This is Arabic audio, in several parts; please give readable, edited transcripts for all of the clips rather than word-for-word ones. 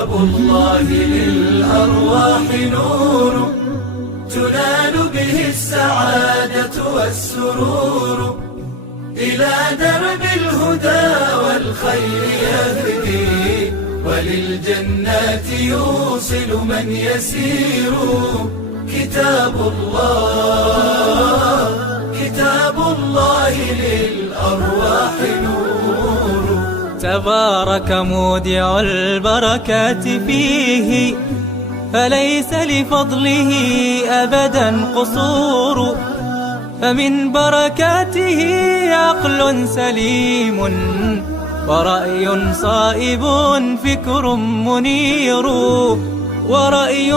كتاب الله للأرواح نور تنال به السعادة والسرور، إلى درب الهدى والخير يهدي، وللجنات يوصل من يسير. كتاب الله للأرواح نور. تبارك مودع البركات فيه، فليس لفضله أبدا قصور. فمن بركاته عقل سليم، ورأي صائب فكر منير. ورأي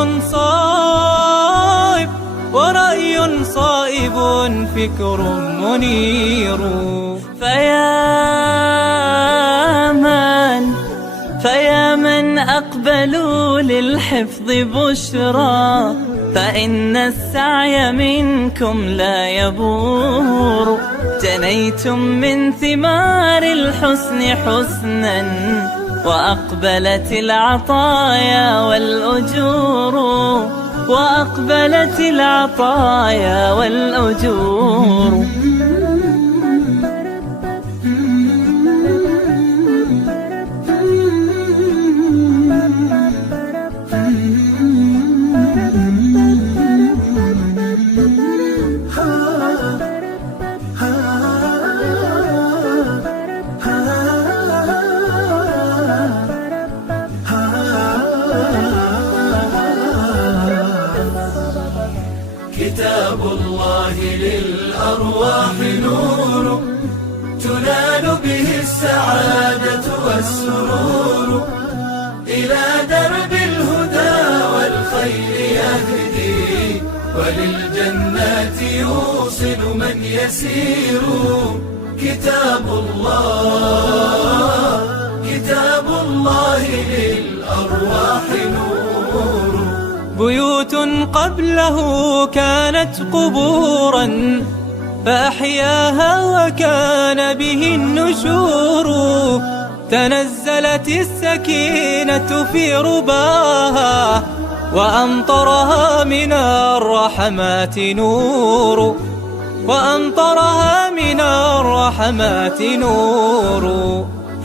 صائب فكر منير. فيا من أقبلوا للحفظ بشرى، فإن السعي منكم لا يبور. جنيتم من ثمار الحسن حسنا، وأقبلت العطايا والأجور. كتاب الله للأرواح نور تنال به السعادة والسرور، إلى درب الهدى والخير يهدي، وللجنات يوصل من يسير. كتاب الله للأرواح نور. بيوت قبله كانت قبورا، فأحياها وكان به النشور. تنزلت السكينة في رباها، وأمطرها من الرحمات نور.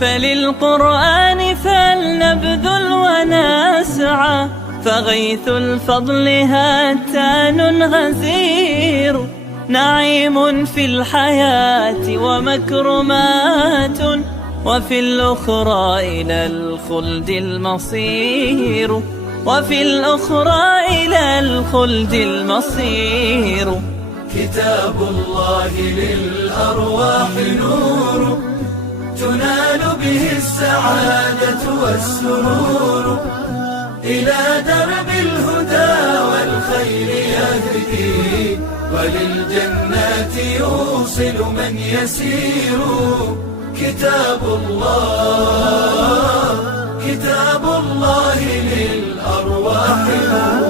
فللقرآن فلنبذل ونسعى، فغيث الفضل هاتان غزير. نعيم في الحياة ومكرمات، وفي الأخرى إلى الخلد المصير. كتاب الله للأرواح نور تنال به السعادة والسرور، إلى درب الهدى والخير يهدي، وللجنات يوصل من يسير. كتاب الله للأرواح نور.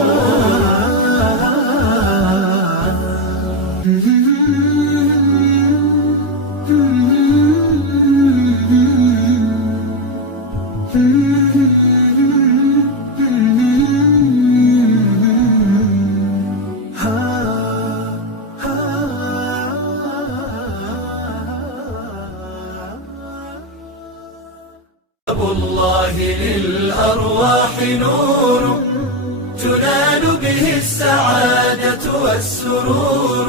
كتاب الله للأرواح نور تنال به السعادة والسرور،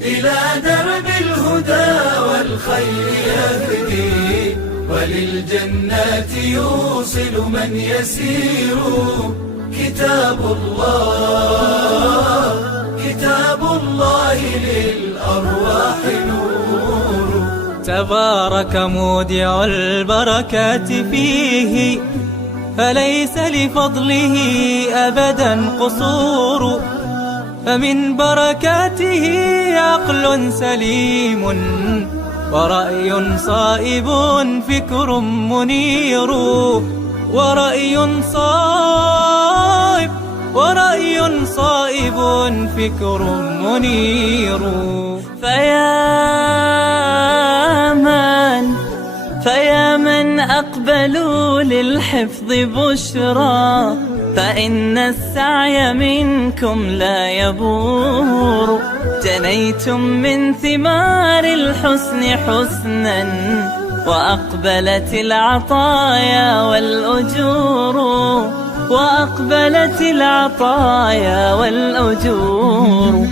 إلى درب الهدى والخير يهدي، وللجنات يوصل من يسير. كتاب الله للأرواح نور. تبارك مودع البركات فيه، فليس لفضله أبدا قصور. فمن بركاته عقل سليم، ورأي صائب فكر منير. ورأي صائب فكر منير. فيا من أقبلوا للحفظ بشرى، فإن السعي منكم لا يبور. جنيتم من ثمار الحسن حسنا، وأقبلت العطايا والأجور، وأقبلت العطايا والأجور.